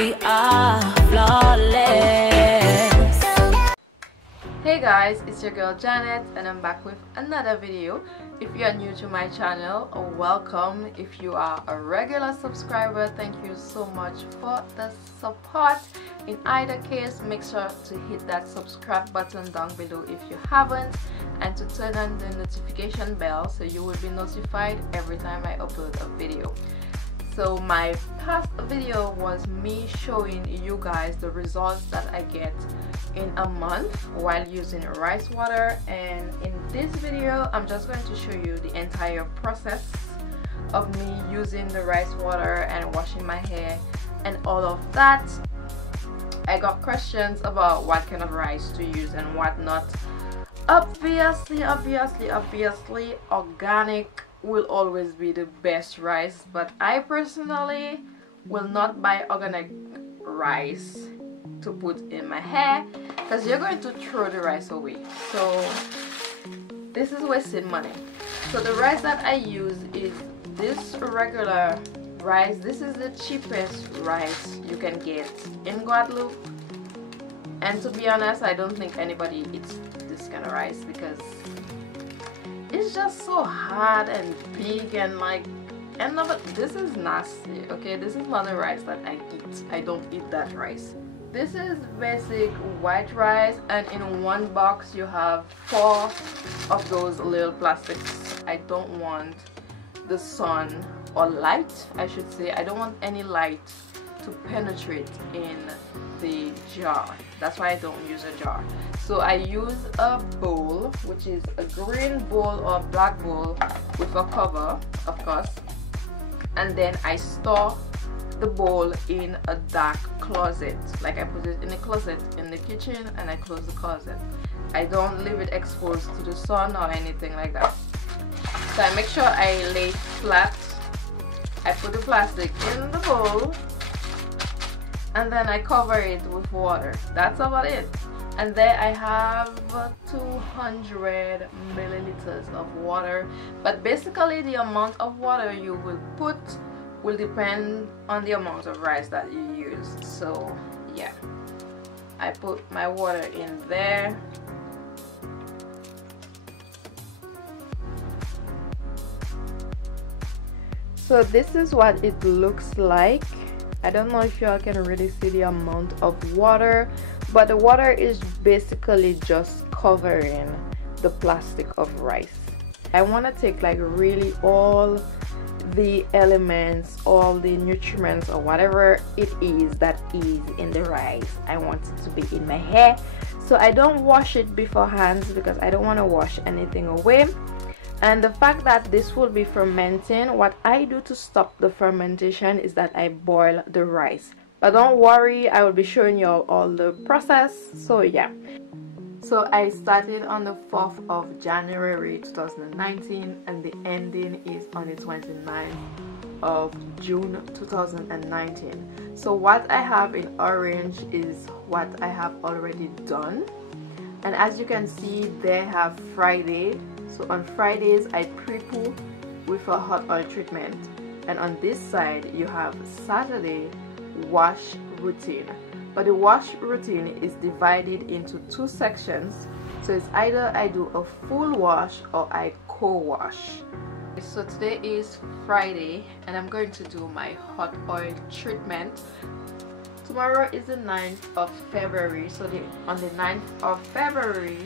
we are flawless. Hey guys, it's your girl Janet and I'm back with another video. If you are new to my channel, welcome. If you are a regular subscriber, thank you so much for the support. In either case, make sure to hit that subscribe button down below if you haven't, and to turn on the notification bell so you will be notified every time I upload a video. So my past video was me showing you guys the results that I get in a month while using rice water, and in this video I'm just going to show you the entire process of me using the rice water and washing my hair and all of that. I got questions about what kind of rice to use and what not. Obviously organic will always be the best rice, but I personally will not buy organic rice to put in my hair because you're going to throw the rice away, so this is wasting money. So the rice that I use is this regular rice. This is the cheapest rice you can get in Guadeloupe, and to be honest, I don't think anybody eats this kind of rice because it's just so hard and big and like, and no, but this is nasty. Okay, this is not the rice that I eat. I don't eat that rice. This is basic white rice, and in one box you have 4 of those little plastics. I don't want the sun or light, I should say. I don't want any light to penetrate in the jar. That's why I don't use a jar. So I use a bowl, which is a green bowl or black bowl with a cover, of course, and then I store the bowl in a dark closet. Like I put it in a closet in the kitchen and I close the closet. I don't leave it exposed to the sun or anything like that. So I make sure I lay it flat. I put the plastic in the bowl and then I cover it with water. That's about it. And there I have 200 milliliters of water, but basically the amount of water you will put will depend on the amount of rice that you use. So yeah, I put my water in there. So this is what it looks like. I don't know if y'all can really see the amount of water, but the water is basically just covering the plastic of rice. I want to take like really all the elements, all the nutrients or whatever it is that is in the rice. I want it to be in my hair, so I don't wash it beforehand because I don't want to wash anything away. And the fact that this will be fermenting, what I do to stop the fermentation is that I boil the rice. But don't worry, I will be showing you all the process. So yeah, so I started on the 4th of January 2019 and the ending is on the 29th of June 2019. So what I have in orange is what I have already done, and as you can see, they have Friday. So on Fridays I pre-poo with a hot oil treatment, and on this side you have Saturday wash routine. But the wash routine is divided into 2 sections, so it's either I do a full wash or I co-wash. So today is Friday and I'm going to do my hot oil treatment. Tomorrow is the 9th of February, so on the 9th of February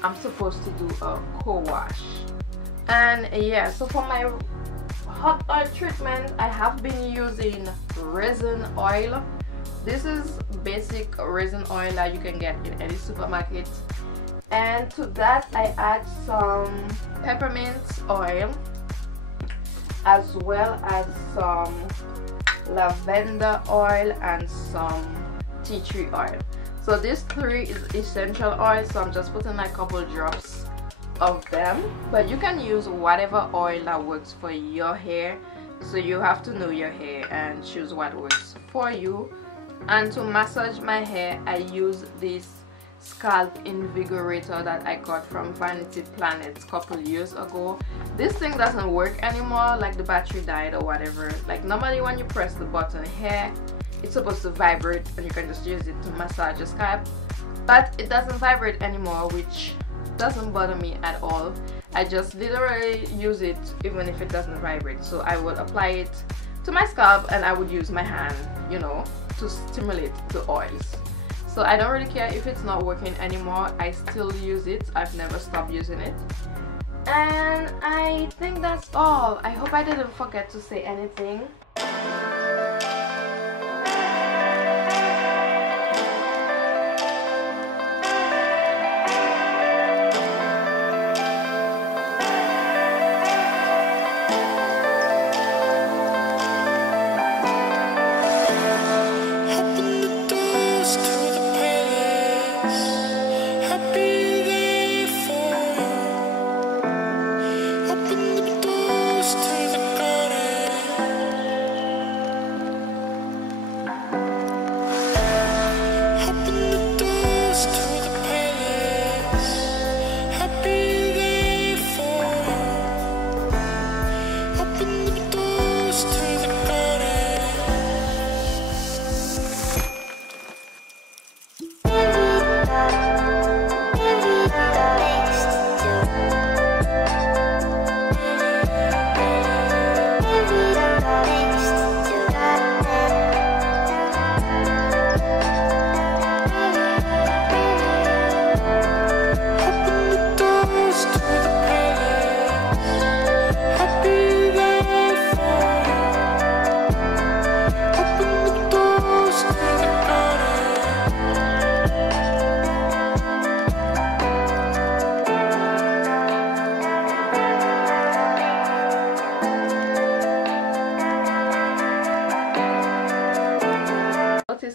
I'm supposed to do a co-wash. And yeah, so for my hot oil treatment I have been using resin oil. This is basic resin oil that you can get in any supermarket, and to that I add some peppermint oil as well as some lavender oil and some tea tree oil. So this 3 is essential oil, so I'm just putting a couple drops of them, but you can use whatever oil that works for your hair. So you have to know your hair and choose what works for you. And to massage my hair I use this scalp invigorator that I got from Vanity Planet a couple years ago. This thing doesn't work anymore, like the battery died or whatever. Like normally when you press the button here it's supposed to vibrate and you can just use it to massage your scalp, but it doesn't vibrate anymore, which doesn't bother me at all. I just literally use it even if it doesn't vibrate. So I would apply it to my scalp and I would use my hand, you know, to stimulate the oils. So I don't really care if it's not working anymore. I still use it. I've never stopped using it. And I think that's all. I hope I didn't forget to say anything.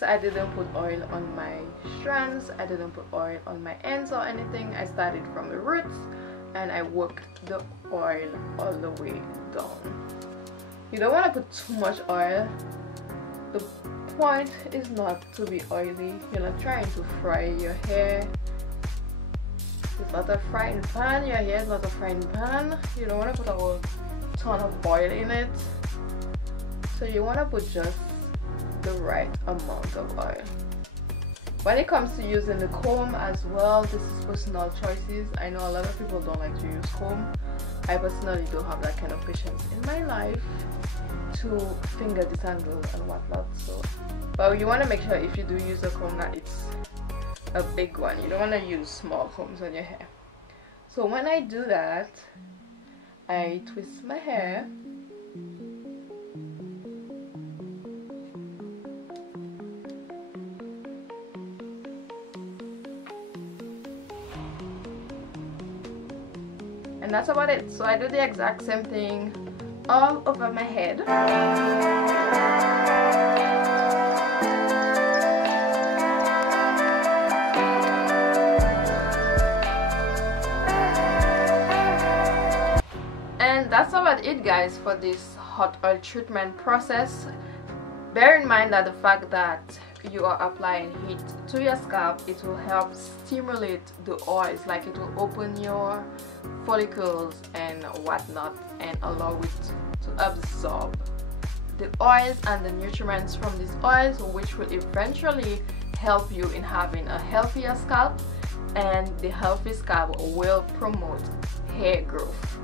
I didn't put oil on my strands, I didn't put oil on my ends or anything. I started from the roots and I worked the oil all the way down. You don't want to put too much oil. The point is not to be oily. You're not trying to fry your hair. It's not a frying pan. Your hair is not a frying pan. You don't want to put a whole ton of oil in it. So you want to put just the right amount of oil. When it comes to using the comb as well, this is personal choices. I know a lot of people don't like to use comb. I personally don't have that kind of patience in my life to finger detangle and whatnot. So, but you want to make sure if you do use a comb that it's a big one. You don't want to use small combs on your hair. So when I do that, I twist my hair. And that's about it. So I do the exact same thing all over my head. And that's about it, guys, for this hot oil treatment process. Bear in mind that the fact that you are applying heat to your scalp, it will help stimulate the oils, like it will open your follicles and whatnot and allow it to absorb the oils and the nutrients from these oils, which will eventually help you in having a healthier scalp, and the healthy scalp will promote hair growth.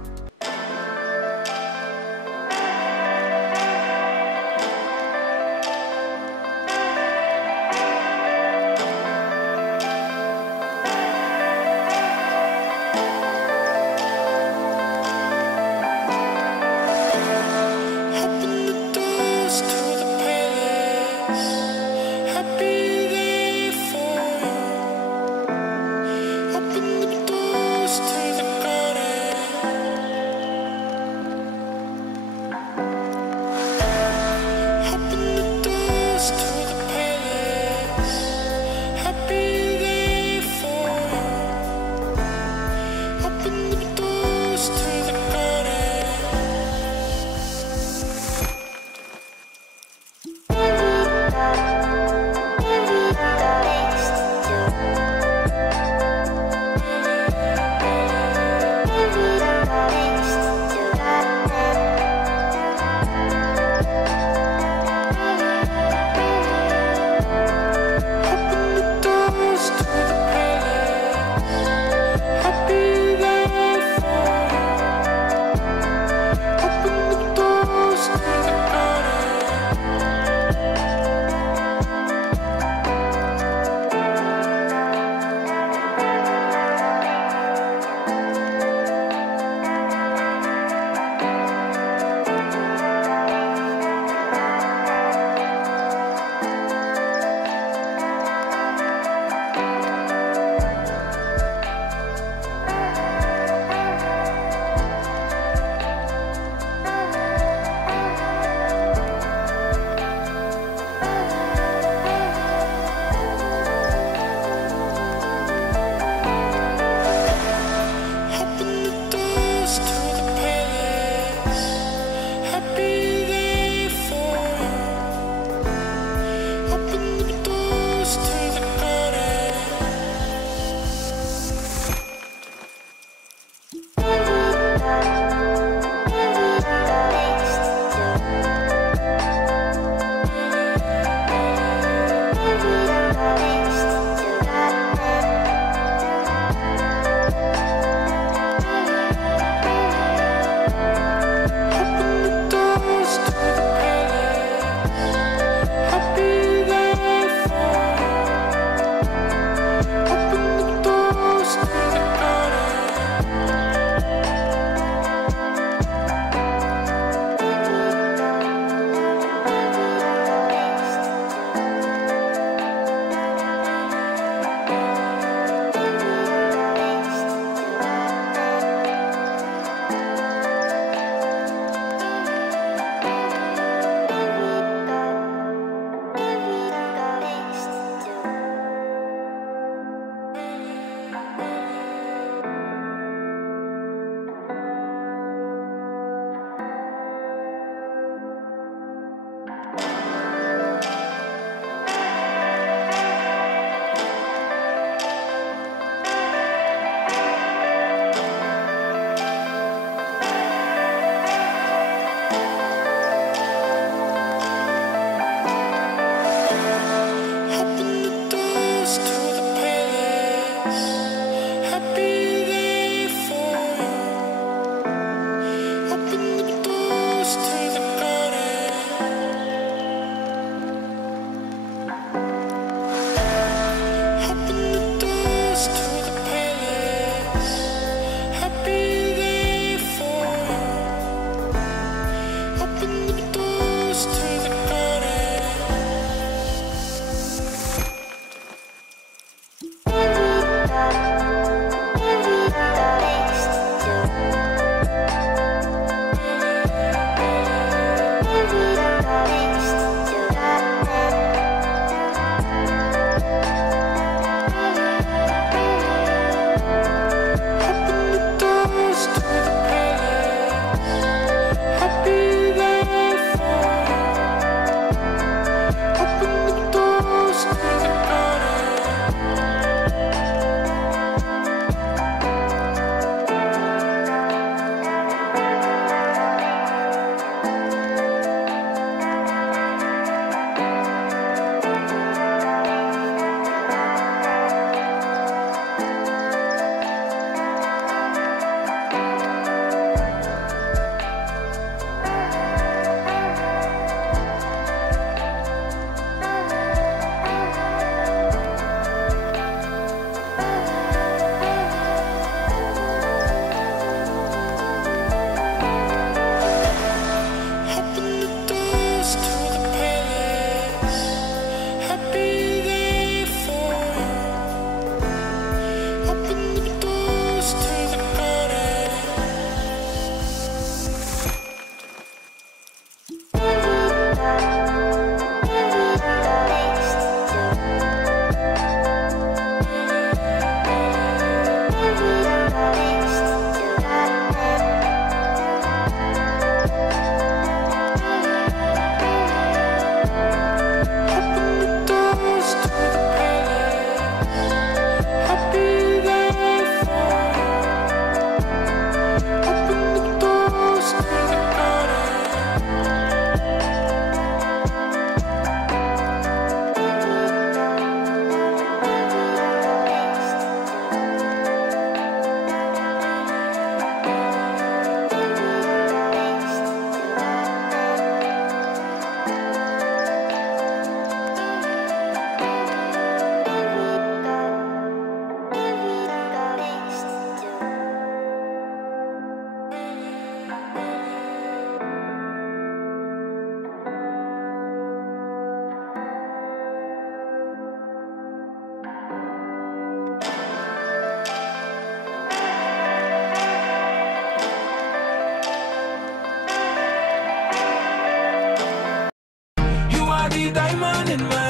the diamond in my